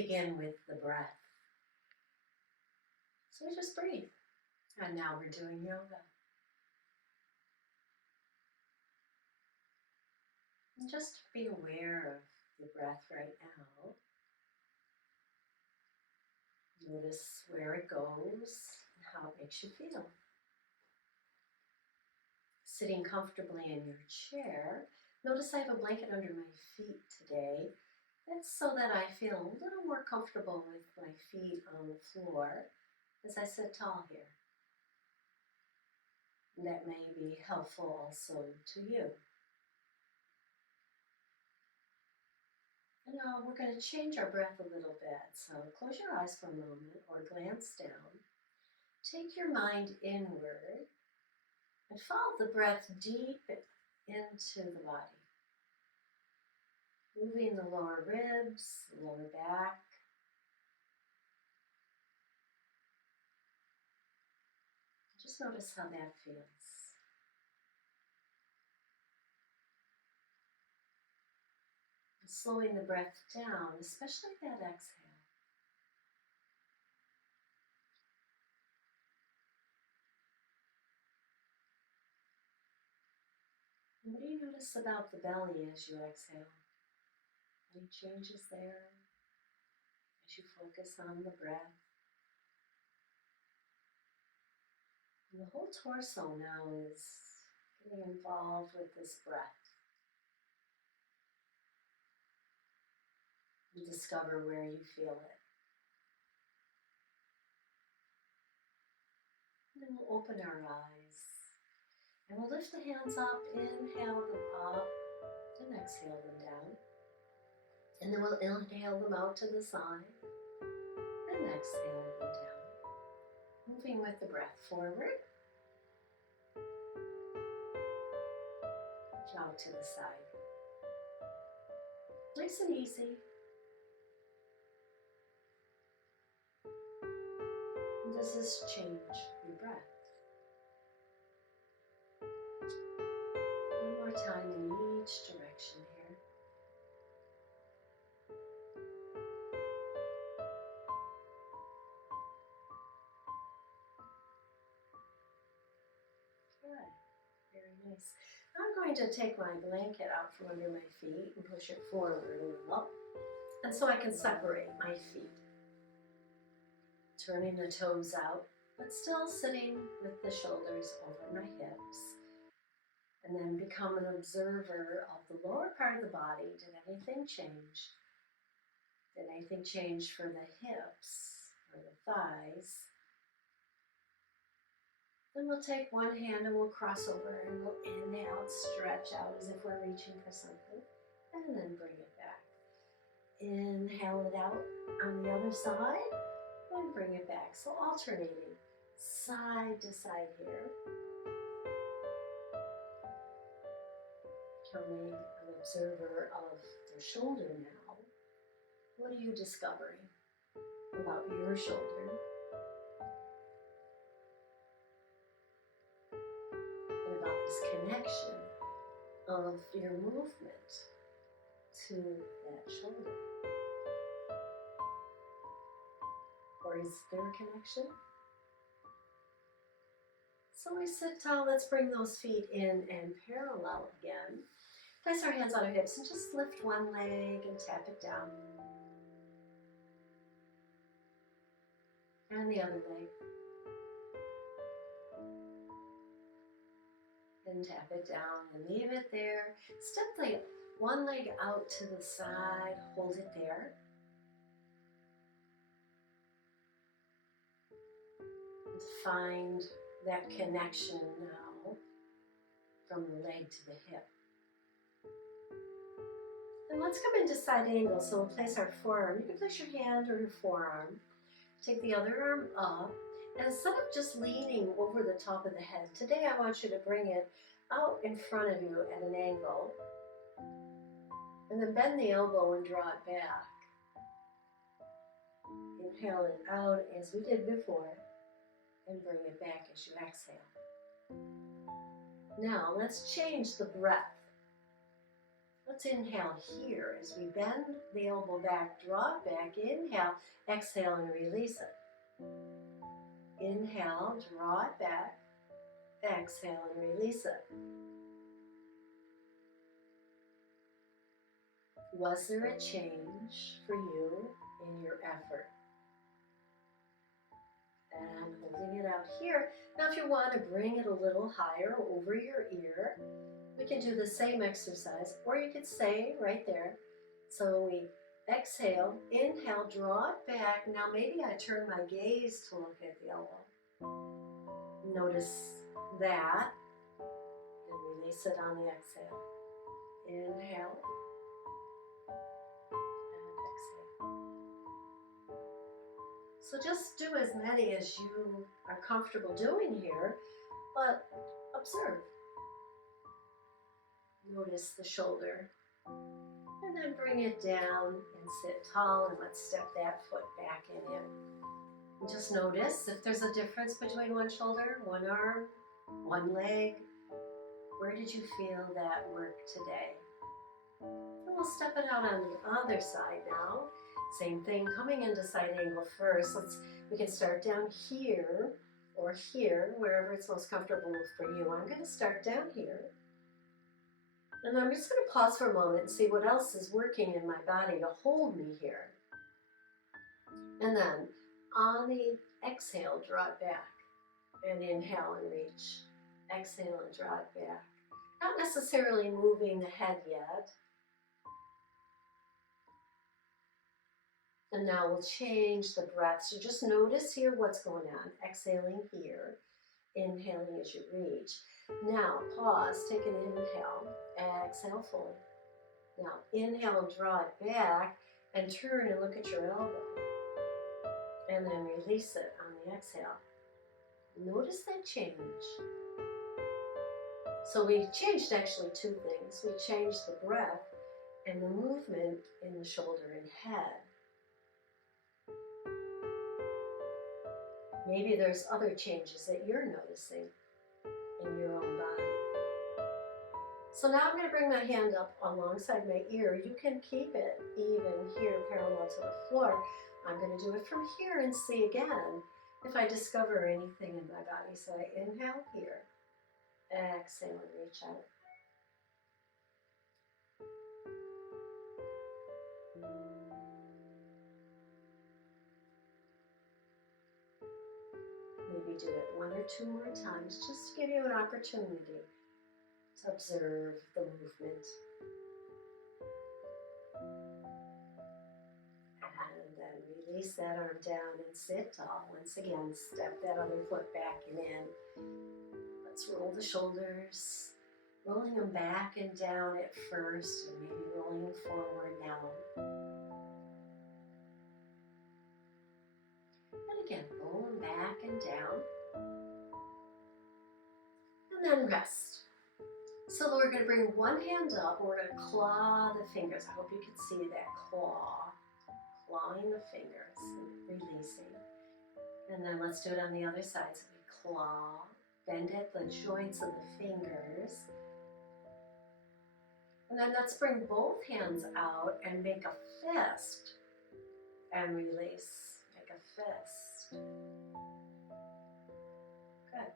begin with the breath. So we just breathe. And now we're doing yoga. And just be aware of the breath right now. Notice where it goes and how it makes you feel. Sitting comfortably in your chair, notice I have a blanket under my feet today. That's so that I feel a little more comfortable with my feet on the floor as I sit tall here. And that may be helpful also to you. And now we're going to change our breath a little bit. So close your eyes for a moment or glance down. Take your mind inward and follow the breath deep into the body. Moving the lower ribs, the lower back. Just notice how that feels. And slowing the breath down, especially that exhale. And what do you notice about the belly as you exhale? Any changes there as you focus on the breath? And the whole torso now is getting involved with this breath. You discover where you feel it. And then we'll open our eyes. And we'll lift the hands up, inhale them up, and exhale them down. And then we'll inhale them out to the side, and exhale them down. Moving with the breath forward, out to the side. Nice and easy. And does this change your breath? One more time in each direction here. Good. Very nice. Now I'm going to take my blanket out from under my feet and push it forward and up. And so I can separate my feet. Turning the toes out, but still sitting with the shoulders over my hips. And then become an observer of the lower part of the body. Did anything change? Did anything change for the hips or the thighs? Then we'll take one hand and we'll cross over and we'll inhale, stretch out as if we're reaching for something. And then bring it back. Inhale it out on the other side and bring it back. So alternating side to side here. Becoming an observer of your shoulder now. What are you discovering about your shoulder? And about this connection of your movement to that shoulder? Or is there a connection? So we sit tall. Let's bring those feet in and parallel again. Place our hands on our hips and just lift one leg and tap it down. And the other leg. And tap it down and leave it there. Step the one leg out to the side, hold it there. And find that connection now from the leg to the hip. And let's come into side angle. So we'll place our forearm. You can place your hand or your forearm. Take the other arm up. And instead of just leaning over the top of the head, today I want you to bring it out in front of you at an angle. And then bend the elbow and draw it back. Inhale it out as we did before. And bring it back as you exhale. Now let's change the breath. Let's inhale here as we bend the elbow back, draw it back, inhale, exhale and release it. Inhale, draw it back, exhale and release it. Was there a change for you in your effort? And holding it out here. Now if you want to bring it a little higher over your ear, we can do the same exercise, or you could stay right there. So we exhale, inhale, draw it back. Now maybe I turn my gaze to look at the elbow. Notice that, and release it on the exhale. Inhale, and exhale. So just do as many as you are comfortable doing here, but observe. Notice the shoulder, and then bring it down and sit tall, and let's step that foot back and in. And just notice if there's a difference between one shoulder, one arm, one leg. Where did you feel that work today? And we'll step it out on the other side now. Same thing, coming into side angle first. We can start down here or here, wherever it's most comfortable for you. I'm going to start down here. And I'm just going to pause for a moment and see what else is working in my body to hold me here. And then on the exhale, draw it back. And inhale and reach. Exhale and draw it back. Not necessarily moving the head yet. And now we'll change the breath. So just notice here what's going on. Exhaling here. Inhaling as you reach. Now pause, take an inhale. Exhale fully. Now inhale, draw it back, and turn and look at your elbow. And then release it on the exhale. Notice that change. So we changed actually two things. We changed the breath and the movement in the shoulder and head. Maybe there's other changes that you're noticing in your own body. So now I'm going to bring my hand up alongside my ear. You can keep it even here parallel to the floor. I'm going to do it from here and see again if I discover anything in my body. So I inhale here, exhale and reach out. Maybe do it one or two more times just to give you an opportunity to observe the movement. And then release that arm down and sit tall. Once again, step that other foot back and in. Let's roll the shoulders, rolling them back and down at first, and maybe rolling them forward now. And again, roll them back and down. And then rest. So we're going to bring one hand up, and we're going to claw the fingers. I hope you can see that claw. Clawing the fingers and releasing. And then let's do it on the other side. So we claw, bend at the joints of the fingers. And then let's bring both hands out and make a fist. And release. Make a fist. Good.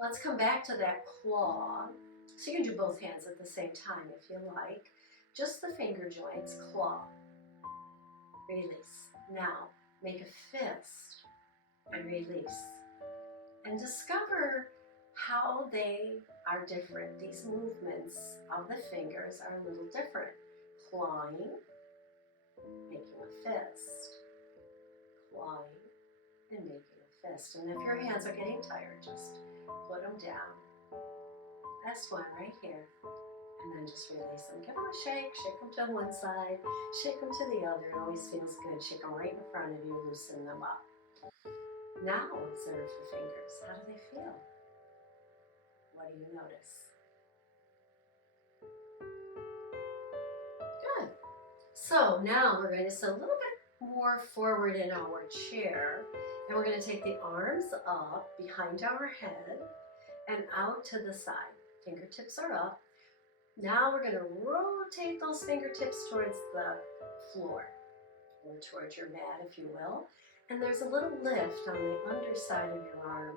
Let's come back to that claw. So you can do both hands at the same time if you like. Just the finger joints, claw. Release. Now, make a fist and release. And discover how they are different. These movements of the fingers are a little different. Clawing, making a fist. Clawing and making a fist. And if your hands are getting tired, just put them down. Best one right here. And then just release them. Give them a shake. Shake them to one side. Shake them to the other. It always feels good. Shake them right in front of you. Loosen them up. Now observe the fingers. How do they feel? What do you notice? Good. So now we're going to sit a little bit more forward in our chair. And we're going to take the arms up behind our head and out to the side. Fingertips are up. Now we're going to rotate those fingertips towards the floor, or towards your mat, if you will. And there's a little lift on the underside of your arm.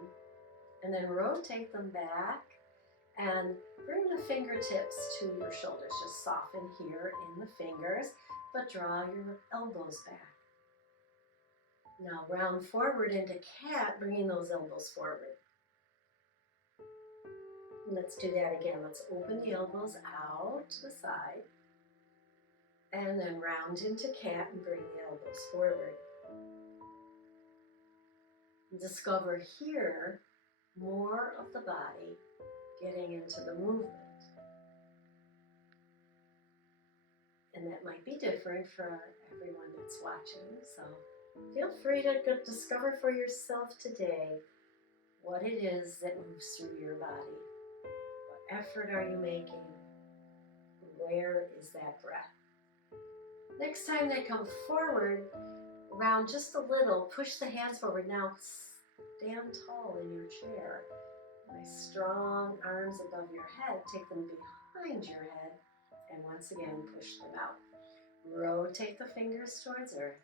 And then rotate them back and bring the fingertips to your shoulders. Just soften here in the fingers, but draw your elbows back. Now round forward into cat, bringing those elbows forward. Let's do that again. Let's open the elbows out to the side. And then round into cat and bring the elbows forward. Discover here more of the body getting into the movement. And that might be different for everyone that's watching, so feel free to discover for yourself today what it is that moves through your body. What effort are you making? Where is that breath? Next time they come forward, round just a little, push the hands forward. Now stand tall in your chair. Nice strong arms above your head. Take them behind your head. And once again, push them out. Rotate the fingers towards earth.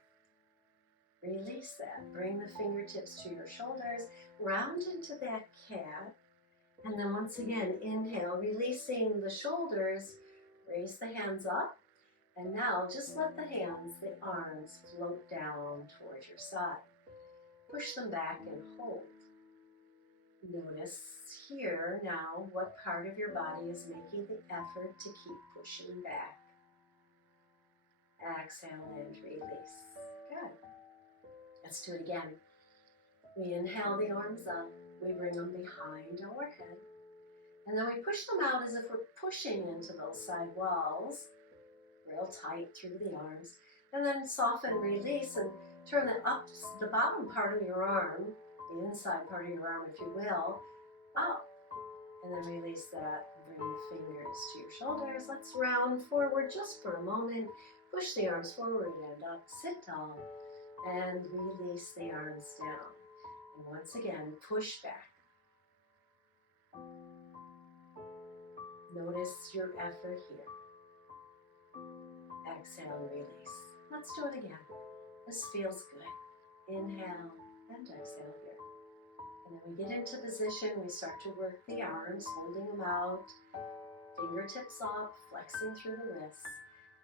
Release that. Bring the fingertips to your shoulders. Round into that cat. And then once again, inhale, releasing the shoulders. Raise the hands up. And now just let the hands, the arms, float down towards your side. Push them back and hold. Notice here now what part of your body is making the effort to keep pushing back. Exhale and release. Good. Let's do it again. We inhale the arms up. We bring them behind our head. And then we push them out as if we're pushing into those side walls. Real tight through the arms. And then soften, release, and turn the bottom part of your arm, the inside part of your arm, if you will, up. And then release that. Bring the fingers to your shoulders. Let's round forward just for a moment. Push the arms forward and up. Sit tall. And release the arms down. And once again, push back. Notice your effort here. Exhale and release. Let's do it again. This feels good. Inhale and exhale here. And then we get into position. We start to work the arms, holding them out. Fingertips up, flexing through the wrists.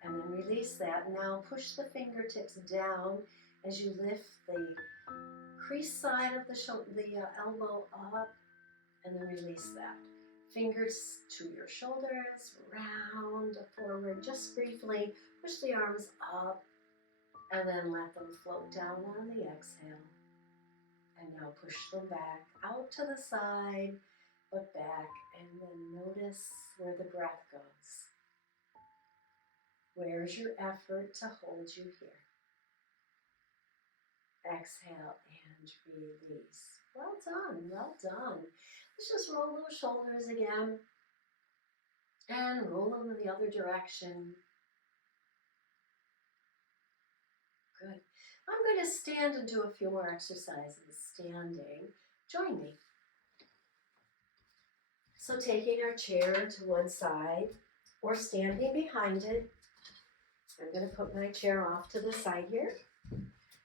And then release that. Now push the fingertips down as you lift the crease side of the elbow up. And then release that. Fingers to your shoulders, round forward, just briefly. Push the arms up, and then let them float down on the exhale. And now push them back, out to the side, but back, and then notice where the breath goes. Where's your effort to hold you here? Exhale and release. Well done, well done. Let's just roll those shoulders again and roll them in the other direction. Good. I'm going to stand and do a few more exercises standing. Join me. So taking our chair to one side or standing behind it. I'm going to put my chair off to the side here.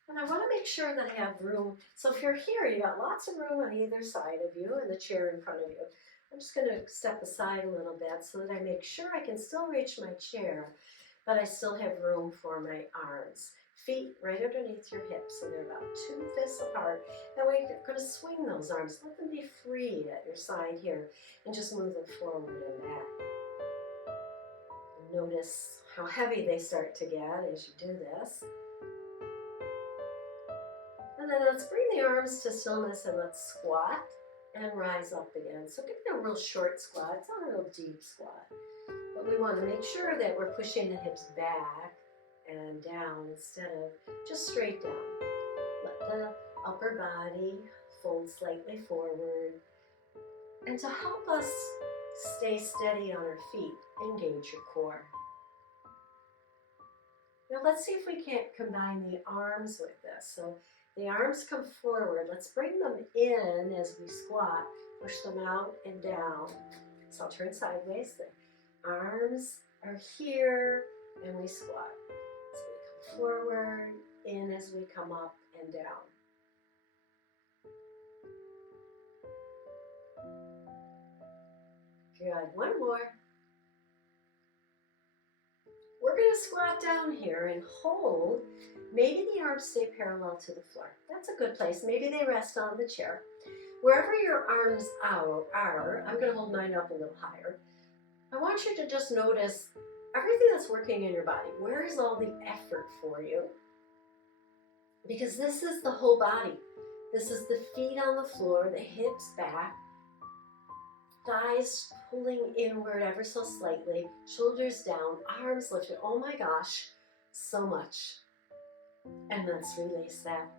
And I want to make sure that I have room. So if you're here, you got lots of room on either side of you and the chair in front of you. I'm just going to step aside a little bit so that I make sure I can still reach my chair, but I still have room for my arms. Feet right underneath your hips, so they're about 2 fists apart. And we're going to swing those arms. Let them be free at your side here, and just move them forward and back. Notice how heavy they start to get as you do this. And then let's bring the arms to stillness and let's squat and rise up again. So give it a real short squat. It's not a real deep squat. But we want to make sure that we're pushing the hips back and down instead of just straight down. Let the upper body fold slightly forward. And to help us stay steady on our feet, engage your core. Now let's see if we can't combine the arms with this. So the arms come forward. Let's bring them in as we squat. Push them out and down. So I'll turn sideways. The Arms are here, and we squat. So we come forward, in as we come up and down. Good, one more. We're going to squat down here and hold. Maybe the arms stay parallel to the floor. That's a good place. Maybe they rest on the chair. Wherever your arms are, I'm going to hold mine up a little higher. I want you to just notice everything that's working in your body. Where is all the effort for you? Because this is the whole body. This is the feet on the floor, the hips back, thighs pulling inward ever so slightly, shoulders down, arms lifted. Oh my gosh, so much. And let's release that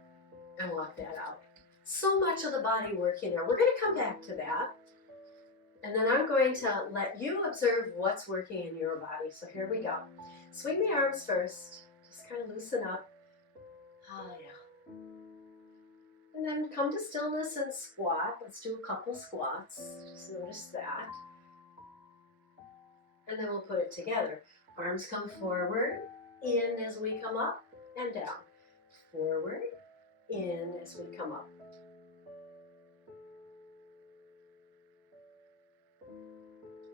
and walk that out. So much of the body working there. We're going to come back to that. And then I'm going to let you observe what's working in your body. So here we go. Swing the arms first. Just kind of loosen up. Oh, yeah. And then come to stillness and squat. Let's do a couple squats. Just notice that. And then we'll put it together. Arms come forward, in as we come up, and down. Forward, in as we come up.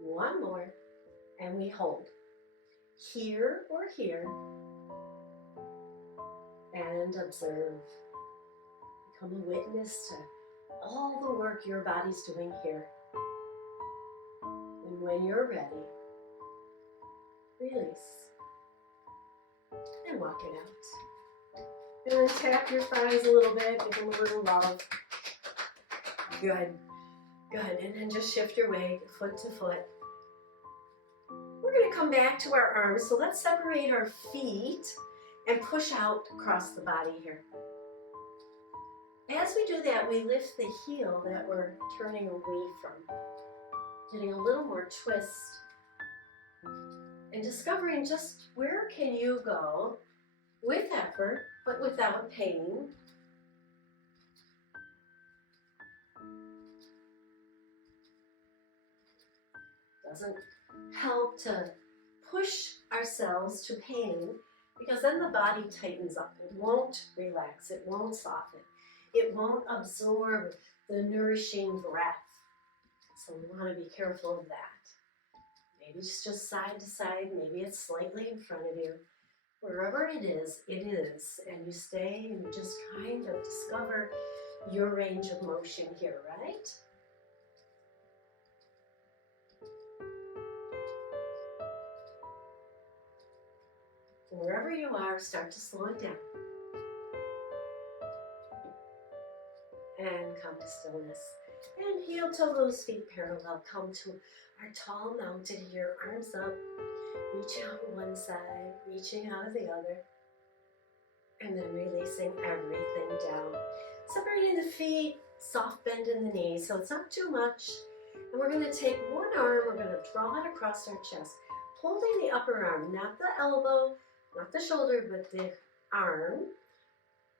One more, and we hold. Here or here, and observe. Become a witness to all the work your body's doing here. And when you're ready, release. And walk it out. And then tap your thighs a little bit, give them a little love. Good. Good. And then just shift your weight foot to foot. We're going to come back to our arms. So let's separate our feet and push out across the body here. As we do that, we lift the heel that we're turning away from. Getting a little more twist. And discovering just where can you go with effort, but without pain. Doesn't help to push ourselves to pain, because then the body tightens up. It won't relax. It won't soften. It won't absorb the nourishing breath. So we want to be careful of that. Maybe it's just side to side. Maybe it's slightly in front of you. Wherever it is, and you stay and you just kind of discover your range of motion here, right? Wherever you are, start to slow it down. And come to stillness. And heel toe those feet parallel. Come to our tall mountain here, arms up. Reaching out to one side, reaching out to the other. And then releasing everything down. Separating the feet, soft bend in the knees, so it's not too much. And we're going to take one arm, we're going to draw it across our chest, holding the upper arm, not the elbow, not the shoulder, but the arm,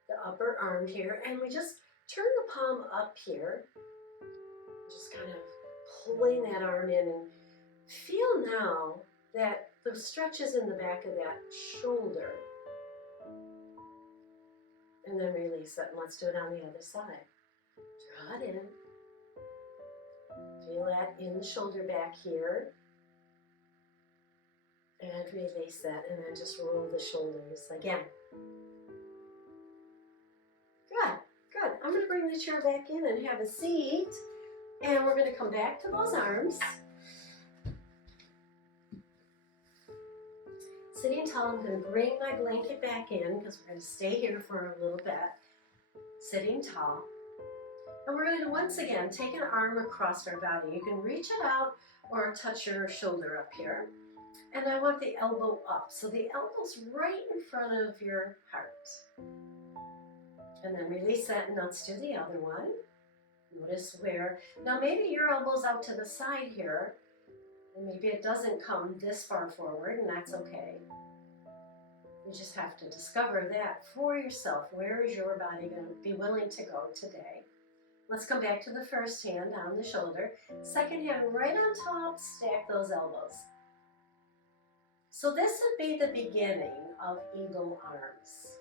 the upper arm here. And we just turn the palm up here, just kind of pulling that arm in, and feel now that the stretches in the back of that shoulder. And then release it. And let's do it on the other side. Draw it in. Feel that in the shoulder back here. And release that. And then just roll the shoulders again. Good. Good. I'm going to bring the chair back in and have a seat. And we're going to come back to those arms. Sitting tall, I'm going to bring my blanket back in because we're going to stay here for a little bit. Sitting tall. And we're going to once again take an arm across our body. You can reach it out or touch your shoulder up here. And I want the elbow up. So the elbow's right in front of your heart. And then release that, and let's do the other one. Notice where. Now maybe your elbow's out to the side here. And maybe it doesn't come this far forward, and that's okay. You just have to discover that for yourself. Where is your body going to be willing to go today? Let's come back to the first hand on the shoulder. Second hand right on top, stack those elbows. So this would be the beginning of eagle arms.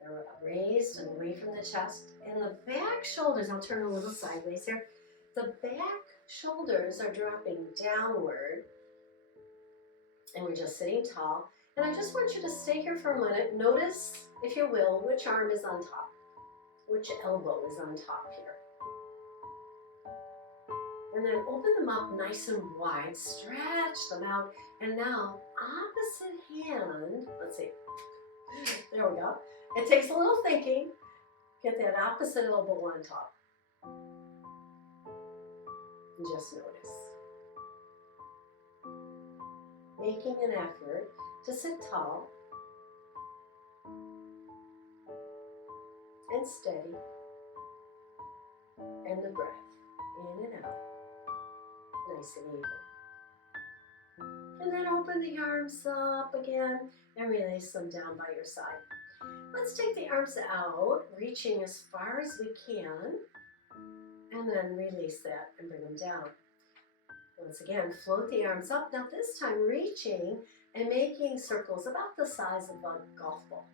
They're raised and away from the chest. And the back shoulders, I'll turn a little sideways here. The back shoulders are dropping downward. And we're just sitting tall. And I just want you to stay here for a minute. Notice, if you will, which arm is on top. Which elbow is on top here. And then open them up nice and wide. Stretch them out. And now, opposite hand. Let's see. There we go. It takes a little thinking. Get that opposite elbow on top. And just notice. Making an effort to sit tall and steady. And the breath in and out. Nice and even. And then open the arms up again and release them down by your side. Let's take the arms out, reaching as far as we can, and then release that and bring them down. Once again, float the arms up. Now this time reaching and making circles about the size of a golf ball.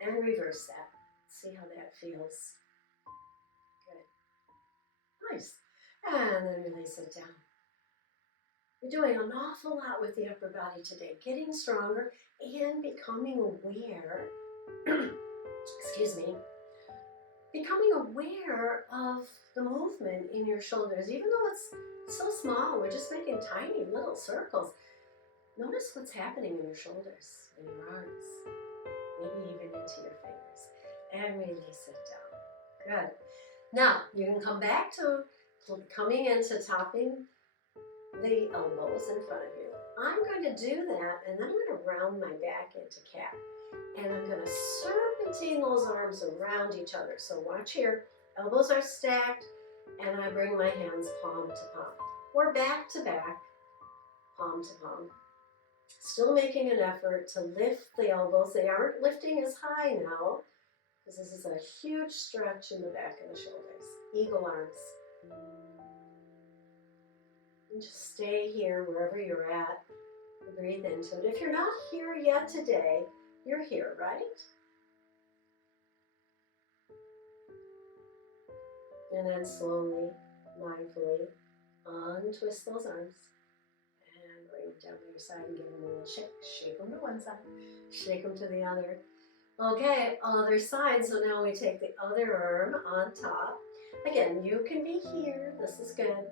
And reverse that. See how that feels. Good. Nice. And then release it down. You're doing an awful lot with the upper body today. Getting stronger and becoming aware, excuse me, becoming aware of the movement in your shoulders. Even though it's so small, we're just making tiny little circles. Notice what's happening in your shoulders, in your arms, maybe even into your fingers. And release it down. Good. Now, you can come back to coming into topping the elbows in front of you. I'm going to do that, and then I'm going to round my back into cat. And I'm going to serpentine those arms around each other. So watch here. Elbows are stacked, and I bring my hands palm to palm. Or back to back, palm to palm. Still making an effort to lift the elbows. They aren't lifting as high now, because this is a huge stretch in the back of the shoulders. Eagle arms. And just stay here wherever you're at. Breathe into it. If you're not here yet today, you're here, right? And then slowly, mindfully, untwist those arms. And bring them down to your side and give them a little shake. Shake them to one side. Shake them to the other. Okay, other side. So now we take the other arm on top. Again, you can be here. This is good.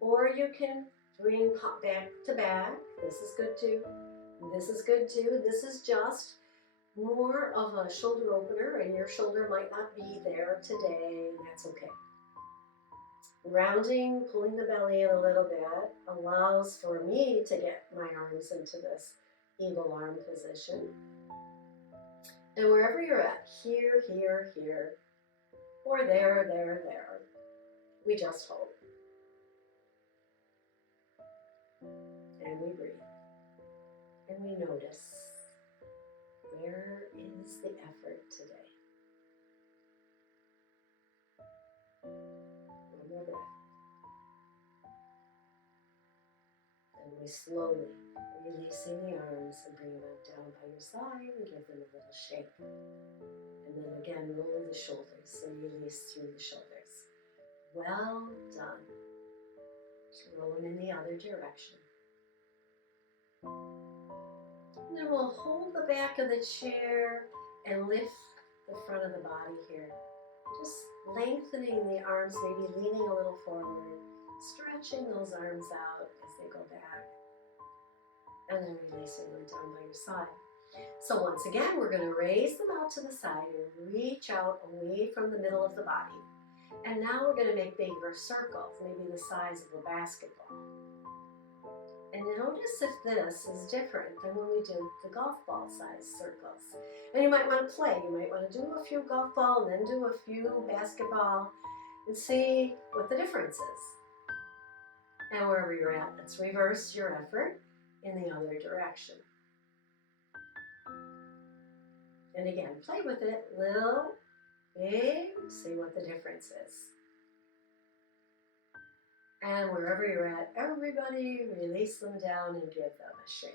Or you can bring back to back. This is good too. This is good too. This is just more of a shoulder opener, and your shoulder might not be there today. That's okay. Rounding, pulling the belly in a little bit allows for me to get my arms into this eagle arm position. And wherever you're at, here, here, here, or there, there, there, we just hold. And we breathe. And we notice, where is the effort today? One more breath. And we slowly, releasing the arms and bringing them down by your side and give them a little shake. And then again, roll the shoulders, so release through the shoulders. Well done. Just roll them in the other direction. And then we'll hold the back of the chair and lift the front of the body here. Just lengthening the arms, maybe leaning a little forward, stretching those arms out as they go back, and then releasing them down by your side. So once again, we're going to raise them out to the side and reach out away from the middle of the body. And now we're going to make bigger circles, maybe the size of a basketball. And notice if this is different than when we did the golf ball size circles. And you might want to play. You might want to do a few golf ball and then do a few basketball and see what the difference is. And wherever you're at, let's reverse your effort in the other direction. And again, play with it. Little, big, see what the difference is. And wherever you're at, everybody release them down and give them a shake.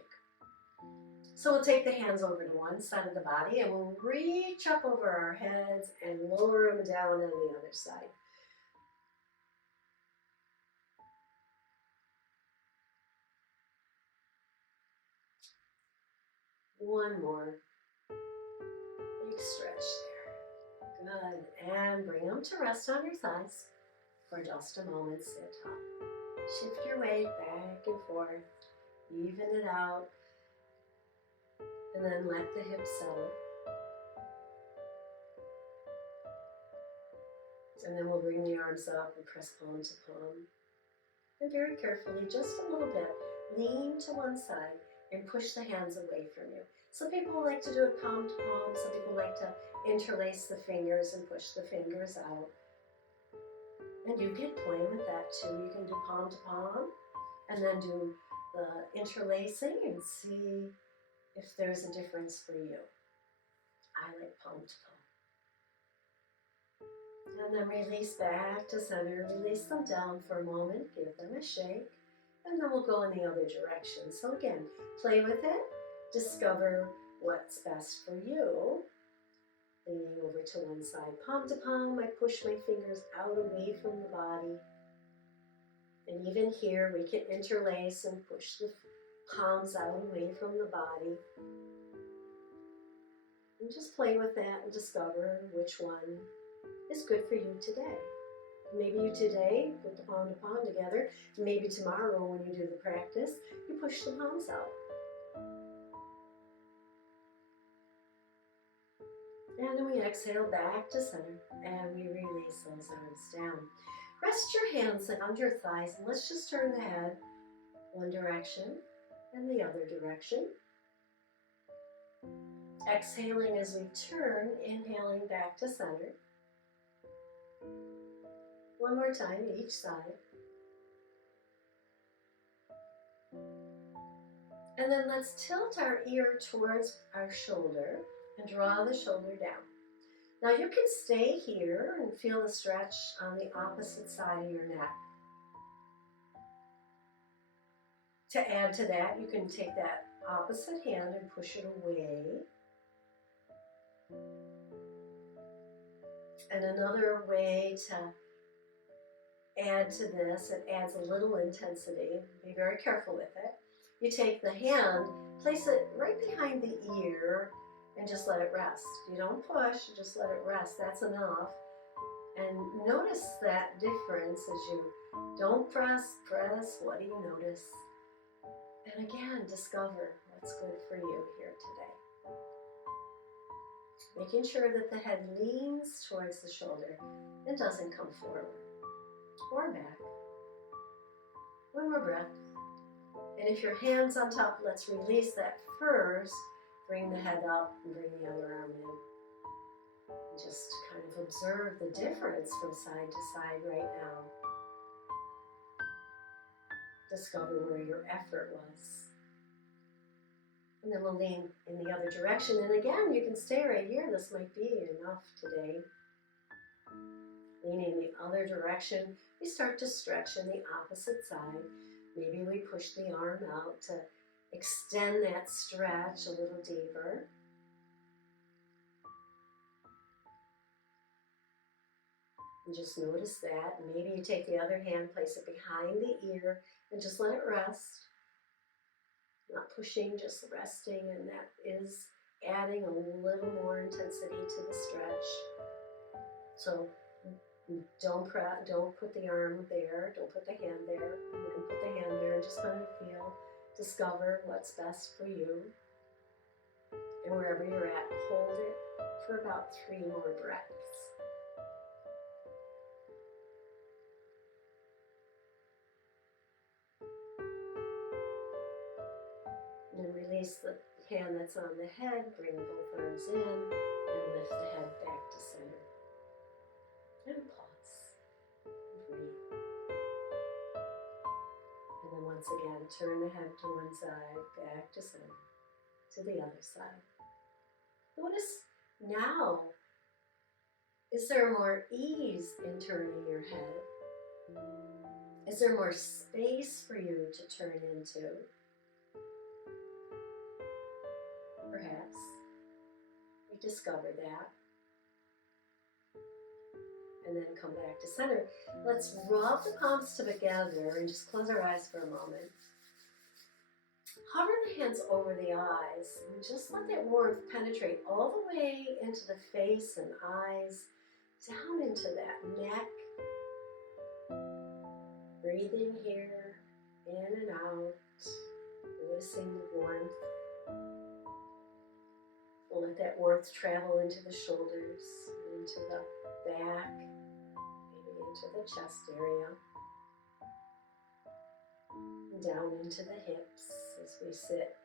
So we'll take the hands over to one side of the body and we'll reach up over our heads and lower them down on the other side. One more. Big stretch there. Good. And bring them to rest on your thighs for just a moment. Sit up. Shift your weight back and forth. Even it out. And then let the hips settle. And then we'll bring the arms up and press palm to palm. And very carefully, just a little bit, lean to one side and push the hands away from you. Some people like to do it palm to palm. Some people like to interlace the fingers and push the fingers out. And you can play with that too. You can do palm to palm and then do the interlacing and see if there's a difference for you. I like palm to palm. And then release back to center. Release them down for a moment. Give them a shake. And then we'll go in the other direction. So again, play with it. Discover what's best for you. Leaning over to one side. Palm to palm, I push my fingers out away from the body. And even here, we can interlace and push the palms out away from the body. And just play with that and discover which one is good for you today. Maybe you today put the palm to palm together. Maybe tomorrow when you do the practice, you push the palms out. And then we exhale back to center and we release those arms down. Rest your hands on your thighs and let's just turn the head one direction and the other direction. Exhaling as we turn, inhaling back to center. One more time, each side. And then let's tilt our ear towards our shoulder and draw the shoulder down. Now you can stay here and feel the stretch on the opposite side of your neck. To add to that, you can take that opposite hand and push it away. And another way to add to this, it adds a little intensity. Be very careful with it. You take the hand, place it right behind the ear, and just let it rest. You don't push, you just let it rest. That's enough. And notice that difference as you don't press. What do you notice? And again, discover what's good for you here today. Making sure that the head leans towards the shoulder and doesn't come forward or back. One more breath. And if your hand's on top, let's release that first. Bring the head up and bring the other arm in. And just kind of observe the difference from side to side right now. Discover where your effort was. And then we'll lean in the other direction. And again, you can stay right here. This might be enough today. Leaning in the other direction, we start to stretch in the opposite side. Maybe we push the arm out to extend that stretch a little deeper. And just notice that. And maybe you take the other hand, place it behind the ear, and just let it rest. Not pushing, just resting, and that is adding a little more intensity to the stretch. So don't put the arm there, don't put the hand there, and then put the hand there, and just kind of feel, discover what's best for you. And wherever you're at, hold it for about 3 more breaths. And then release the hand that's on the head, bring both arms in, and lift the head back to center. And pause. Breathe. And then once again, turn the head to one side, back to center, to the other side. Notice now, is there more ease in turning your head? Is there more space for you to turn into? Perhaps. We discover that. And then come back to center. Let's rub the palms together and just close our eyes for a moment. Hover the hands over the eyes and just let that warmth penetrate all the way into the face and eyes, down into that neck. Breathe in here, in and out, noticing the warmth. We'll let that warmth travel into the shoulders, into the back, maybe into the chest area, and down into the hips as we sit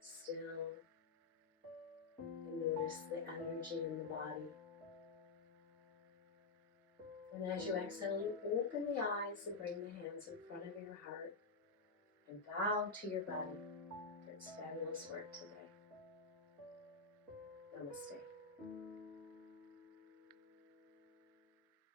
still and notice the energy in the body. And as you exhale, you open the eyes and bring the hands in front of your heart and bow to your body for its fabulous work today. Namaste.